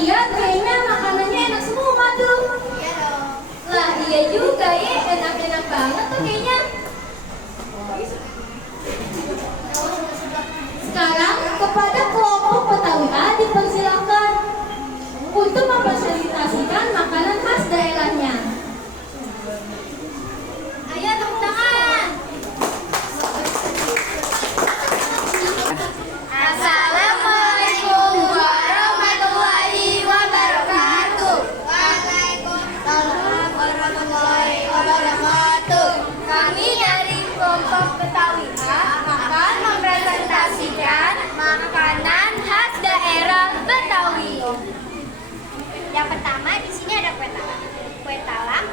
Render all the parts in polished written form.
lihat kayaknya makanannya enak semua tuh. Iya dong. Lah iya juga ya, enak-enak banget tuh kayaknya. Sekarang kepada kelompok Betawi A dipersilakan untuk mempresentasikan makanan khas daerahnya. Ayo tepuk tangan. Assalamualaikum warahmatullahi wabarakatuh. Waalaikumsalam warahmatullahi wabarakatuh. Kami dari kelompok Betawi A akan mempresentasikan makanan khas daerah Betawi. Yang pertama di sini ada kue talam.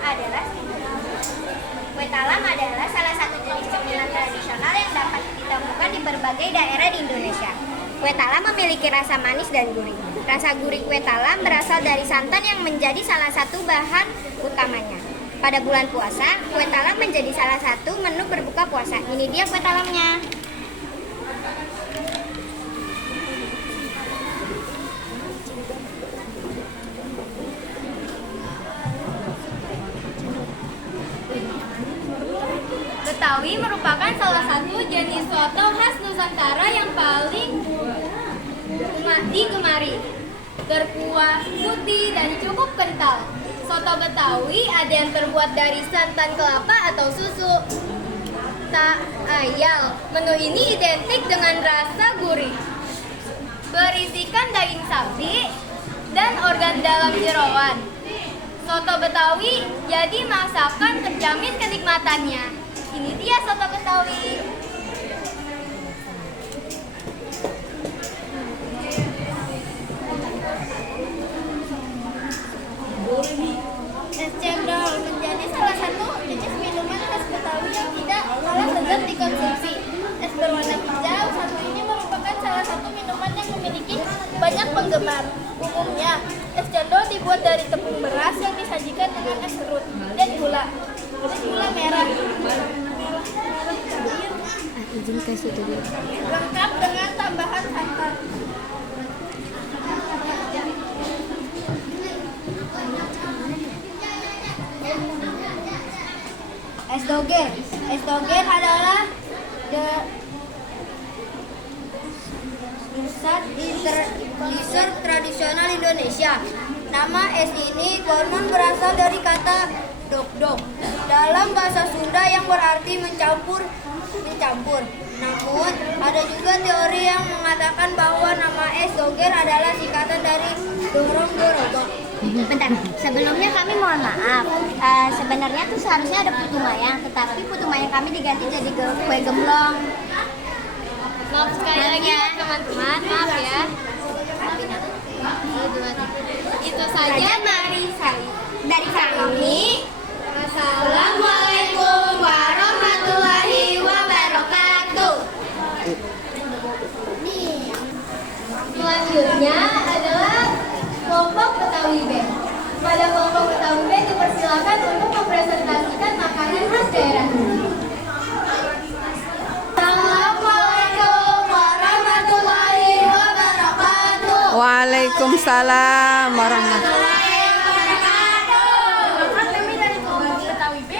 Kue talam adalah salah satu jenis cemilan tradisional yang dapat ditemukan di berbagai daerah di Indonesia. Kue talam memiliki rasa manis dan gurih. Rasa gurih kue talam berasal dari santan yang menjadi salah satu bahan utamanya. Pada bulan puasa, kue talam menjadi salah satu menu berbuka puasa. Ini dia kue talamnya. Betawi merupakan salah satu jenis soto khas Nusantara yang paling digemari. Berkuah putih dan cukup kental. Soto Betawi ada yang terbuat dari santan kelapa atau susu. Tak ayal, menu ini identik dengan rasa gurih. Berisikan daging sapi dan organ dalam jeroan. Soto Betawi jadi masakan terjamin kenikmatannya. Ini dia soto Betawi. Es cendol menjadi salah satu jenis minuman khas Betawi yang tidak kalah lezat dikonsumsi. Es berwarna hijau satu ini merupakan salah satu minuman yang memiliki banyak penggemar. Umumnya, es cendol dibuat dari tepung beras yang disajikan dengan es serut dan gula. Gula merah. Lengkap dengan tambahan santan. Es doger. Es doger adalah dessert tradisional Indonesia. Nama es ini konon berasal dari kata dok-dok dalam bahasa Sunda yang berarti mencampur. Namun, ada juga teori yang mengatakan bahwa nama es doger adalah singkatan dari dorong dorobok. Bentar, sebelumnya kami mohon maaf. Sebenarnya tuh seharusnya ada putu mayang, tetapi putu mayang kami diganti jadi kue gemblong. Maaf sekali lagi ya teman-teman, maaf ya. Itu saja Dari kami. Assalamualaikum warahmatullahi wabarakatuh. Selanjutnya adalah kelompok Betawi B. Pada kelompok Betawi B dipersilakan untuk mempresentasikan makanan khas daerah. Assalamualaikum warahmatullahi wabarakatuh. Waalaikumsalam warahmatullahi. Maka kami dari kelompok Betawi B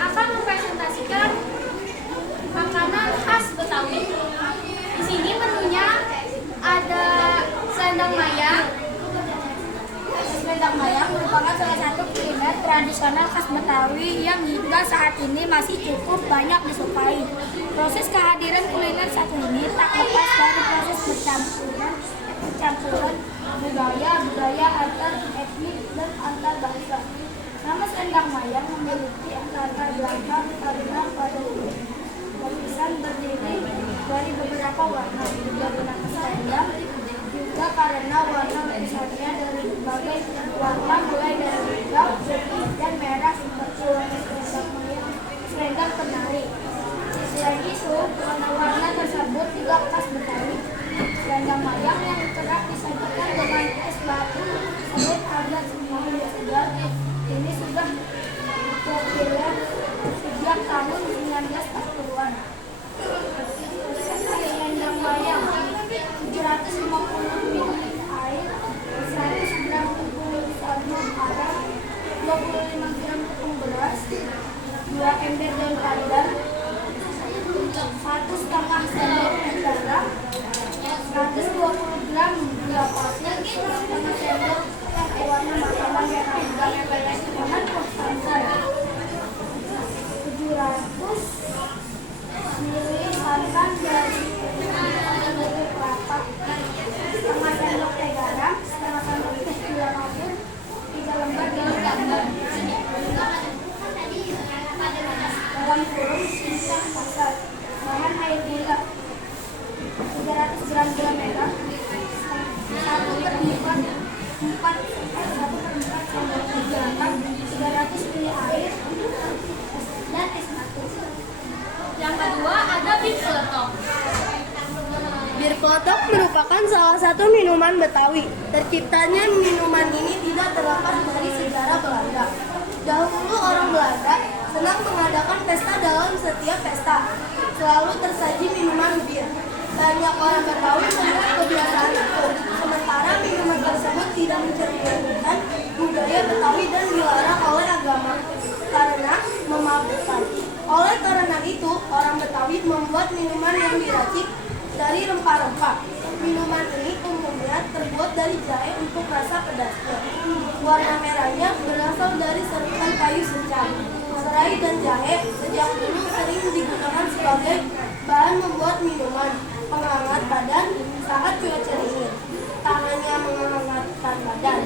akan mempresentasikan makanan khas Betawi. Di sini menunya ada selendang mayang. Selendang mayang merupakan salah satu kuliner tradisional khas Betawi yang hingga saat ini masih cukup banyak disukai. Proses kehadiran kuliner satu ini tak lepas dari proses percampuran budaya antar etnik dan antar bangsa. Nama selendang mayang memiliki latar belakang karena pada lapisan berdiri dari beberapa warna. Menggunakan selendang juga karena warna lapisannya dari berbagai warna mulai dari hijau, putih, dan merah seperti warna selendang penari. Selain itu, warna-warna tersebut juga khas Betawi. Selendang mayang yang kerap disajikan dengan es batu tersebut ada sebuah ini sudah populer sejak tahun 1940-an. Selendang mayang 750 ml air, 100 dalam kurung cincang kasar. Bahan air gula 300 gram gula merah, 1/4 sendok garam, 300 ml air, dan es batu. Yang kedua ada bir peletok. Bir peletok merupakan salah satu minuman Betawi. Terciptanya minuman ini tidak terlepas dari sejarah Belanda. Dahulu orang Belanda senang mengadakan pesta. Dalam setiap pesta selalu tersaji minuman bir. Banyak orang Betawi melihat kebiasaan itu. Sementara minuman tersebut tidak mencerminkan budaya Betawi dan dilarang oleh agama karena memabukkan. Oleh karena itu, orang Betawi membuat minuman yang diracik dari rempah-rempah. Minuman ini umumnya terbuat dari jahe untuk rasa pedasnya. Warna merahnya berasal dari serutan kayu secang. Serai dan jahe sejak dulu sering digunakan sebagai bahan membuat minuman penghangat badan saat cuaca dingin. Tak hanya menghangatkan badan,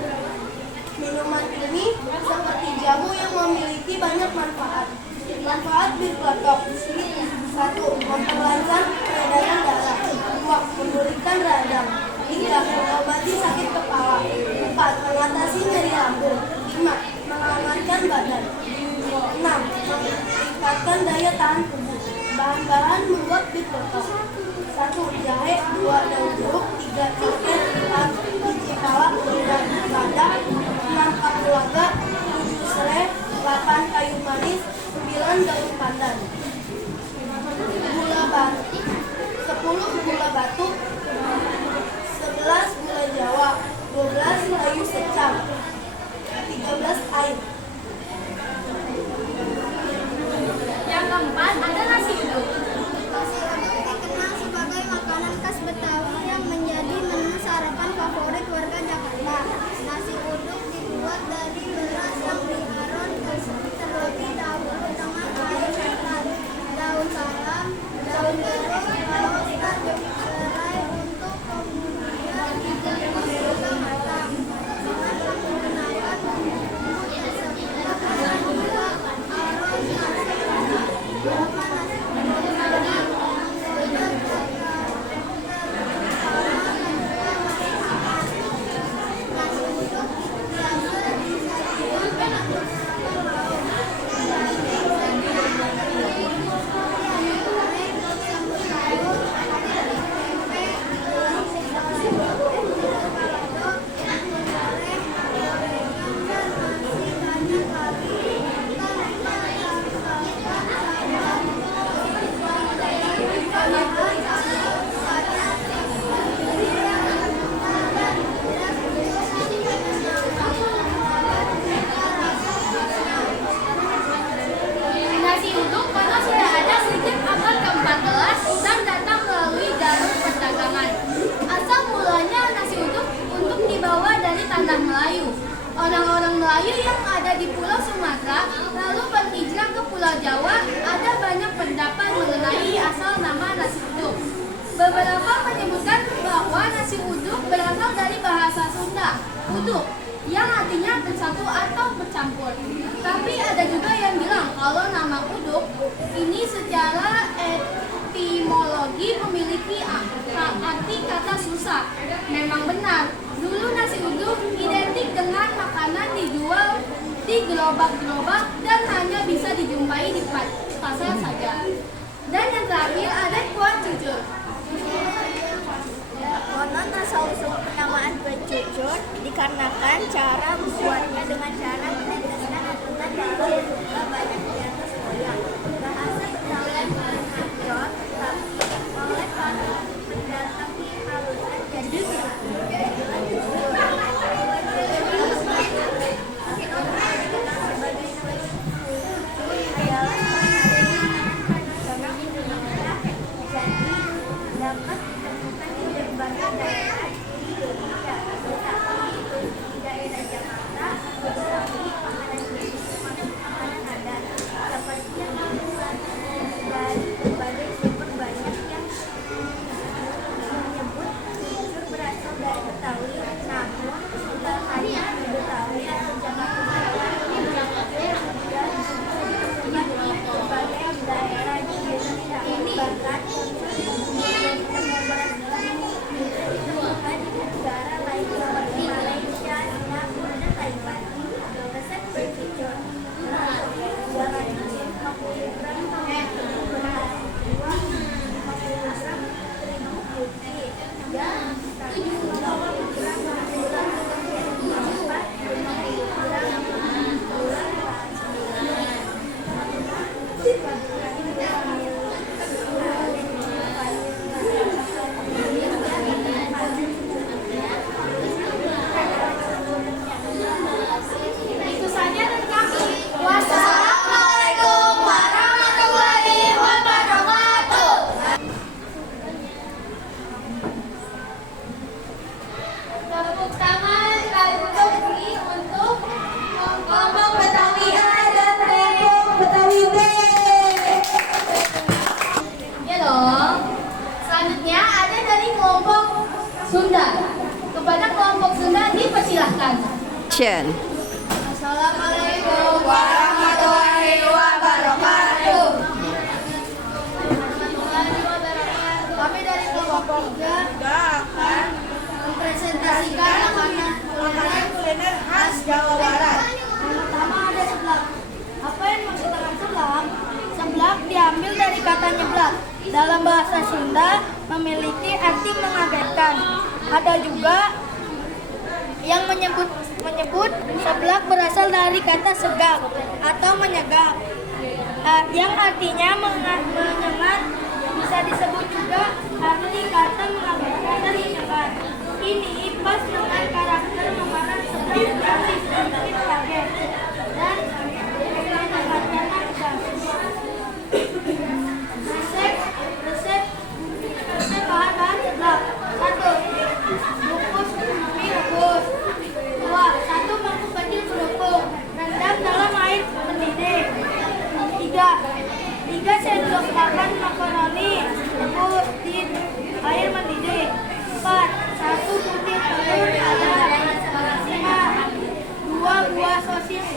minuman ini seperti jamu yang memiliki banyak manfaat. Manfaat bir peletok: 1. Memperlancar peredaran darah. 2. Memulihkan radang. 3. Mengobati sakit kepala. 4. Mengatasi nyeri lambung. 5. Menghangatkan badan. 6. Meningkatkan daya tahan tubuh. Bahan-bahan membuat bir peletok: 1. Jahe. 2. Daun jeruk. 3. Cengkeh. 4. Biji pala dan lada. 6. Kapulaga. 7. Serai. 8. Kayu manis. 9. Daun pandan. Gula batu 10. Gula batu. 11. Gula jawa. 12. Kayu secang. 13. Air. Yang keempat ada nasi uduk. Nasi uduk dikenal sebagai makanan khas Betawi yang menjadi menu sarapan favorit warga Jakarta. Nasi uduk dibuat dari beras yang diaron terlebih dahulu dengan air hangat, daun salam, daun jeruk, laos, dan serai untuk kemudian dikukus hingga matang dengan menggunakan bumbu tersebut dan juga aron nasi uduk. Beberapa nasi uduk Nasi uduk karena sudah ada sejak abad ke-14 dan datang melalui jalur perdagangan. Asal mulanya nasi uduk untuk dibawa dari tanah Melayu. Orang-orang Melayu yang ada di Pulau Sumatera lalu berhijrah ke Pulau Jawa. Ada banyak pendapat mengenai asal nama nasi uduk. Beberapa menyebutkan bahwa nasi uduk berasal dari bahasa Sunda, uduk, yang artinya bersatu atau bercampur. Tapi ada juga yang bilang kalau nama uduk ini secara etimologi memiliki arti kata susah. Memang benar, dulu nasi uduk identik dengan makanan dijual di gerobak-gerobak dan hanya bisa dijumpai di pasar saja. Dan yang terakhir ada kuah cucur. Konon asal-usul penamaan kue cucur dikarenakan cara membuatnya dengan cara meneteskan adonan dalam juga banyak di atas loyang. Bahasa Betawi mengajon, tapi oleh para pendatang dihaluskan jadi cucur. Jadilah cucur. Kue cucur dikenal sebagai kue cucur adalah tradisional Indonesia. Jadi dapat ditemukan di berbagai daerah di Indonesia, tetapi di daerah Jakarta Action. Assalamualaikum warahmatullahi wabarakatuh. Kami dari kelompok 3 akan mempresentasikan makanan kuliner khas Jawa Barat. Yang pertama ada seblak. Apa yang dimaksud dengan seblak? Seblak diambil dari kata nyeblak. Dalam bahasa Sunda memiliki arti mengagetkan. Ada juga yang menyebut seblak berasal dari kata segak atau menyegak, yang artinya menyengat. Bisa disebut juga arti kata mengagetkan dan menyengat. Ini pas dengan karakter makanan seblak yang sedikit kaget dan menyengatkan lidah. Resep bahan-bahan seblak. 1. Bungkus mie rebus. 2. 1 mangkuk kecil kerupuk rendam dalam air mendidih. 3 sendok makan makaroni rebus di air mendidih. 4. 1 butir telur dadar. 5. 2 buah sosis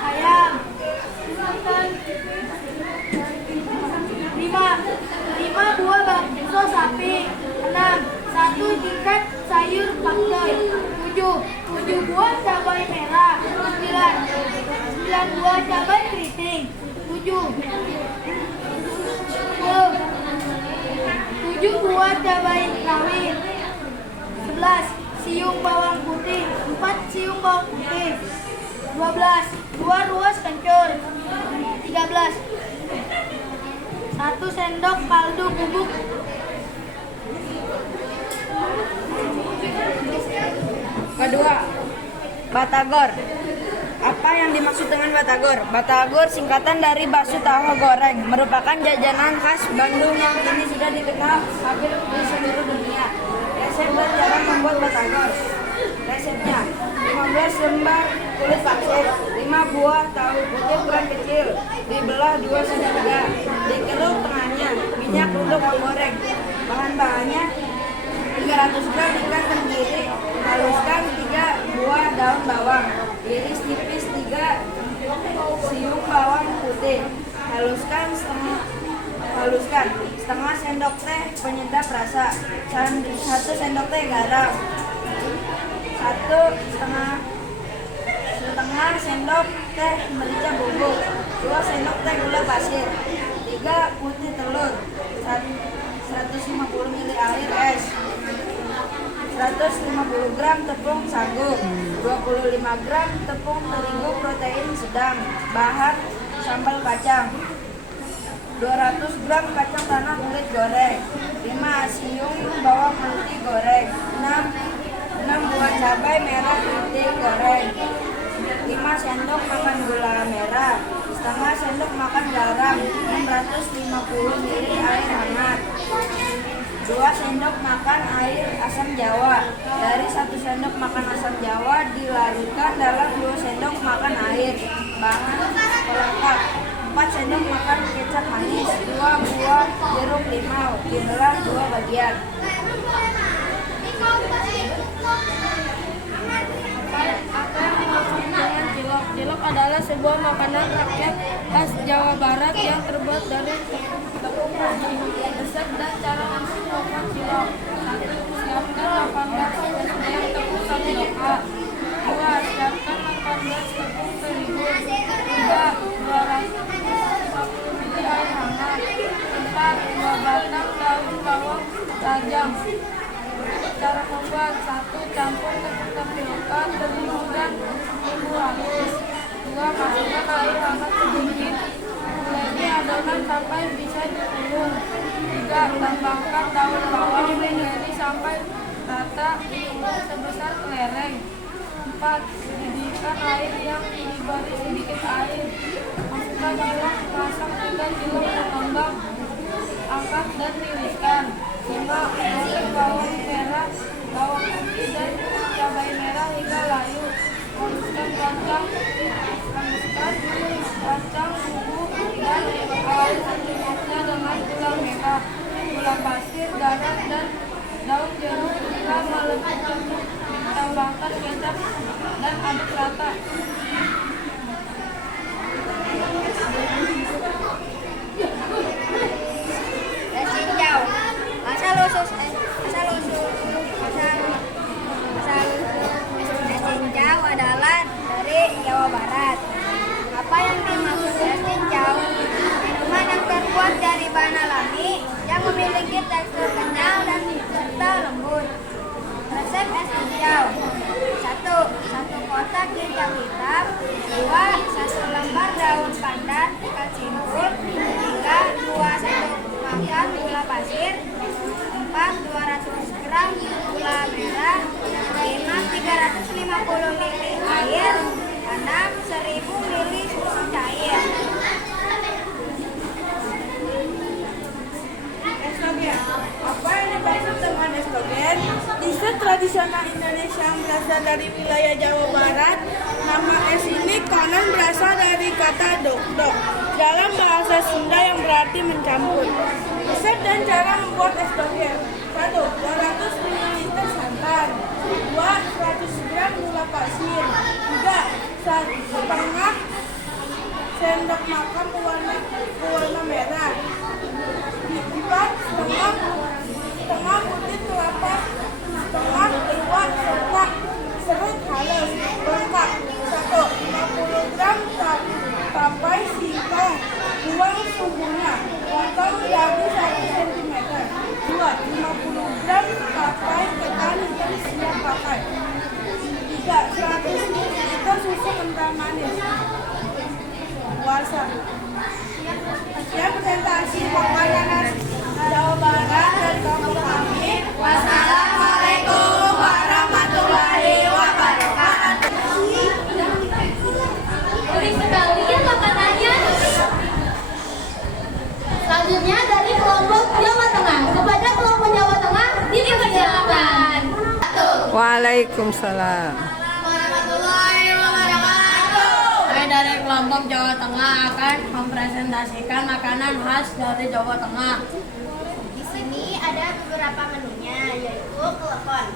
ayam. 5 buah bakso sapi. 6. 1 ikat sayur pakcoy. 7 buah cabai merah. 9 buah cabai keriting. 7 buah cabai rawit. 11 siung bawang putih. 4 siung bawang putih. 12 2 ruas kencur. 13 1 sendok kaldu bubuk. Kedua, batagor. Apa yang dimaksud dengan batagor? Batagor singkatan dari bakso tahu goreng, merupakan jajanan khas Bandung yang kini sudah dikenal hampir di seluruh dunia. Resep dan cara membuat batagor. Resepnya: 15 lembar kulit pasir, 5 buah tahu putih ukuran kecil, dibelah 2 segitiga, dikeruk tengahnya, minyak untuk menggoreng. Bahan-bahannya: 300 gram ikan tenggiri, haluskan 3 buah daun bawang, iris tipis 3 siung bawang putih, haluskan setengah sendok teh penyedap rasa, 1 sendok teh garam, 1,5 sendok teh merica bubuk, 2 sendok teh gula pasir, 3 putih telur, 150 ml air es, 150 gram tepung sagu, 25 gram tepung terigu protein sedang, bahan sambal kacang, 200 gram kacang tanah kulit goreng, 5 siung bawang putih goreng, 6 buah cabai merah keriting goreng, 5 sendok makan gula merah, setengah sendok makan garam, 650 ml air hangat, 2 sendok makan air asam jawa. Dari 1 sendok makan asam jawa dilarutkan dalam 2 sendok makan air. Bahan pelengkap: 4 sendok makan kecap manis, 2 buah jeruk limau, dibelah 2 bagian. Apa yang dimaksud dengan cilok? Cilok adalah sebuah makanan rakyat khas Jawa Barat yang terbuat dari tepung ragi. Resep dan cara membuat cilok: 1. Siapkan 18 sendok tepung tapioka. 2. Siapkan 18 tepung terigu. 3. 250 ml air hangat. 4. 2 batang daun bawang tajam. Cara membuat: 1. Campur tepung tapioka, terigu dan bumbu halus. 2. Masukkan air hangat sedikit. Uleni adonan sampai bisa digulung. 3. Tambahkan daun bawang uleni sampai rata sebesar kelereng. 4. Didihkan air yang diberi sedikit air. Masukkan cilok, masak hingga cilok mengembang. Angkat dan tiriskan. 5. Masuk bawang merah, bawang putih dan cabai merah hingga layu. Haluskan kacang bubuk dan awali secukupnya dengan gula merah, gula pasir, garam dan daun jeruk hingga meletus. tambahkan kecap dan aduk rata. Es cincau. Asal usul es cincau adalah dari Jawa Barat. Apa yang dimaksud es cincau? Minuman yang terbuat dari bahan alami yang memiliki tekstur kenyal dan serta lembut. Resep es cincau: 1 kotak cincau hitam, 2 1 lembar daun pandan kecimpur, 3 2 1 makan gula pasir, 4 200 gram gula merah, 5 350 ml air, 6 1000 ml susu cair. Estrogen. Apa yang dimaksud dengan estrogen? Dessert tradisional Indonesia yang berasal dari wilayah Jawa Barat. Nama es ini konon berasal dari kata dok-dok dalam bahasa Sunda yang berarti mencampur. Resep dan cara membuat estrogen: 1 200 ml santan, 2 100 gram gula pasir, 3 1/2 sendok makan pewarna merah, 4 setengah butir kelapa, setengah iwak serta serut halus. Lengkap: 1 50 gram tapai singkong, buang suhunya, potong dagu 1 cm. 2 50 gram tapai ketan hitam siap pakai. 3 100 ml susu kental manis. Puasa. Sekian presentasi makanan Jawa Barat dari kampung kami. Wassalamualaikum warahmatullahi wabarakatuh. Unik sekali ya makanannya. Selanjutnya dari kelompok Jawa Tengah. Kepada kelompok Jawa Tengah dipersilakan. Waalaikumsalam. Warahmatullahi wabarakatuh. Saya dari kelompok Jawa Tengah akan mempresentasikan makanan khas dari Jawa Tengah. Di sini ada beberapa menunya, yaitu klepon.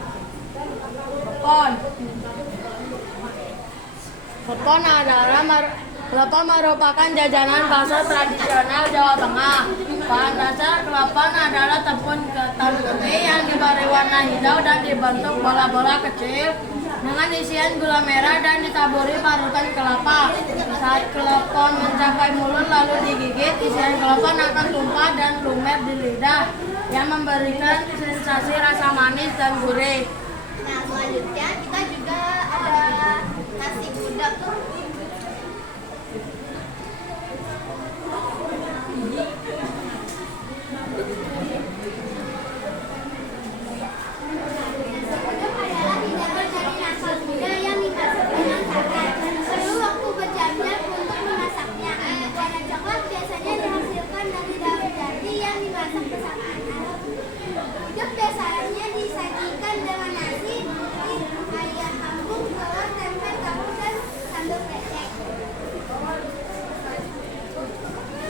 Klepon merupakan jajanan bakso tradisional Jawa Tengah. Bahan dasar klepon adalah tepung ketan putih yang diberi warna hijau dan dibentuk bola-bola kecil dengan isian gula merah dan ditaburi parutan kelapa. Saat klepon mencapai mulut lalu digigit, isian klepon akan tumpah dan lumer di lidah yang memberikan sensasi rasa manis dan gurih. Nah, selanjutnya kita juga ada nasi gudeg. Adalah hidangan dari nasi muda yang dimasak dengan santan. Perlu waktu berjam-jam untuk memasaknya. Warna coklat biasanya dihasilkan dari daun jati yang dimasak bersamaan. Gudeg biasanya disajikan dengan nasi, ayam kampung, telur, tempe, tahu, dan sambal krecek.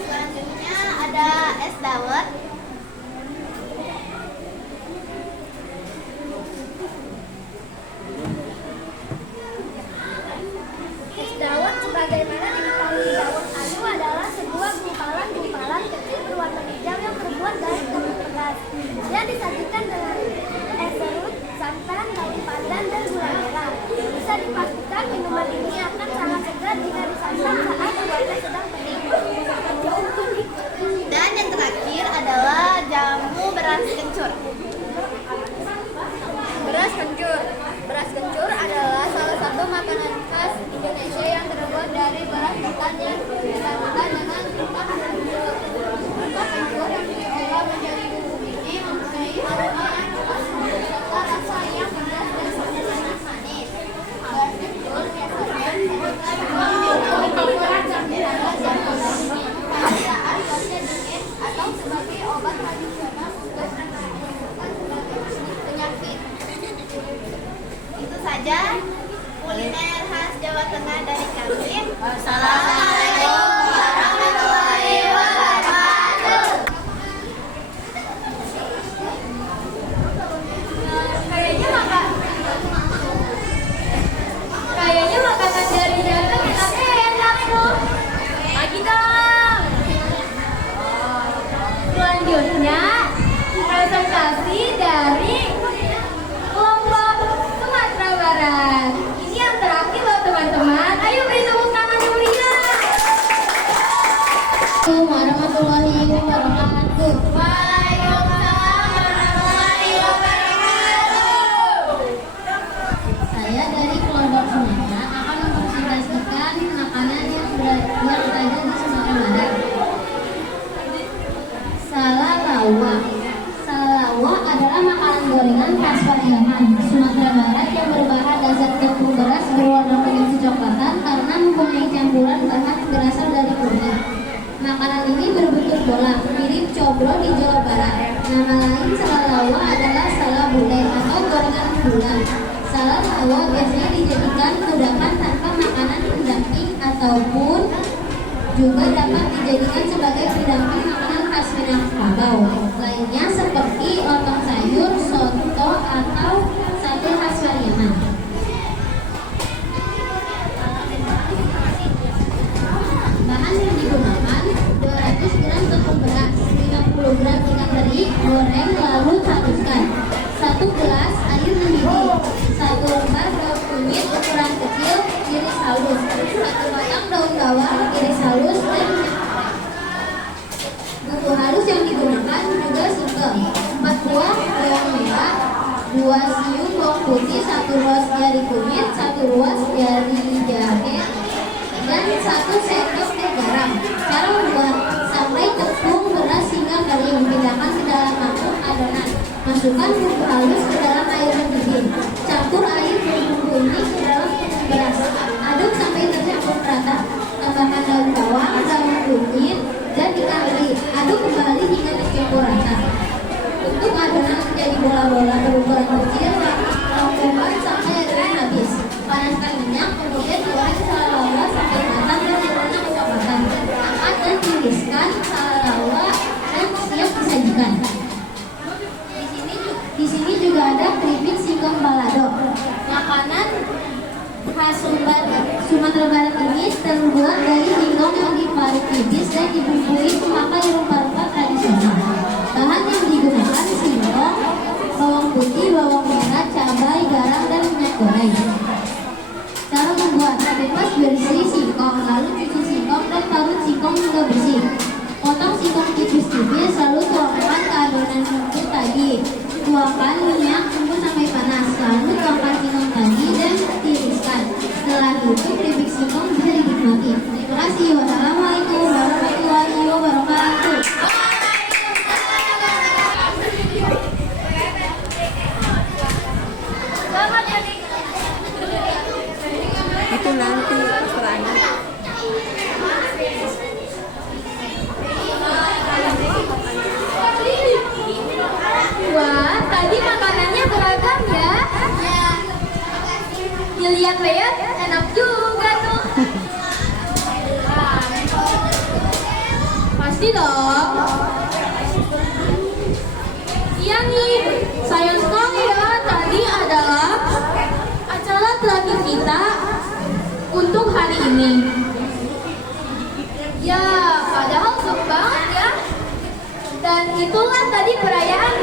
Selanjutnya ada es dawet. Es dawet sebagaimana diketahui dawet alu adalah sebuah gumpalan kecil berwarna hijau yang terbuat dari tepung beras. Dia disajikan dengan es serut, santan, daun pandan, dan gula merah. Bisa dipastikan minuman ini akan sangat segar jika disantap saat cuaca sedang terik. Dan yang terakhir adalah jamu beras kencur. Beras kencur adalah salah satu makanan khas Indonesia yang terbuat dari beras ketan yang disajikan dengan rempah kencur. Rempah kencur yang diolah menjadi bumbu ini mempunyai aroma yang khas serta rasa yang pedas dan sangat manis. Beras kencur biasanya digunakan pada saat cuaca dingin atau sebagai obat tradisional untuk menyembuhkan berbagai penyakit. Itu saja kuliner khas Jawa Tengah dari kami. Wassalamualaikum warahmatullahi wabarakatuh. Kayaknya Makanan ini berbentuk bola, mirip cobro di Jawa Barat. Nama lain salalawa adalah salabule atau gorengan bulan. Salalawa biasanya dijadikan kudapan tanpa makanan pendamping ataupun juga dapat dijadikan sebagai pendamping makanan khas Minangkabau lainnya seperti lontong sayur, soto, atau sate khas Pariaman. Bahan yang digunakan 200 gram tepung beras, 50 gram ikan teri, goreng lalu haluskan. 1 gelas air mendidih, 1 lembar daun kunyit ukuran kecil iris halus, 1 batang daun bawang iris halus dan bumbu halus yang digunakan juga singkong, 4 buah bawang merah, 2 siung bawang putih, 1 ruas jari kunyit, 1 ruas jari jahe, dan 1 sendok teh garam. Cara membuat: sampai tepung beras hingga kering, pindahkan ke dalam mangkuk adonan. Masukkan bumbu halus ke dalam air mendidih. Campur air dan bumbu ini ke dalam tepung beras. Aduk sampai tercampur rata. Tambahkan daun bawang, daun kunyit, dan ikan teri. Aduk kembali hingga tercampur rata. Untuk adonan menjadi bola-bola berukuran kecil, longgarkan sampai adonan habis. Panaskan minyak, kemudian goreng salalawa sampai matang dan warna kecoklatan. Angkat dan tiriskan salalawa dan siap disajikan. Di sini juga ada keripik singkong balado. Makanan khas Sumatera Barat ini terbuat dari singkong yang diparut tipis dan dibumbui memakai rempah-rempah tradisional. Bahan yang digunakan singkong, bawang putih, bawang merah, cabai, garam, dan minyak goreng. Cara membuat: bebas bersih singkong, lalu cuci singkong dan parut singkong hingga bersih. Potong singkong tipis-tipis, lalu tuangkan ke adonan rumput tadi. Tuangkan minyak, tunggu sampai panas, lalu tuangkan singkong tadi dan tiriskan. Setelah itu keripik singkong bisa dinikmati. Terima kasih. Wassalamualaikum warahmatullahi wabarakatuh. Itu nanti keterangan. Wah, tadi makanannya beragam ya. Dilihat-lihat enak juga tuh. Pasti dong. Iya nih, sayang sekali ya. Tadi adalah acara terakhir kita untuk hari ini. Ya, padahal seru banget ya. Dan itulah tadi perayaan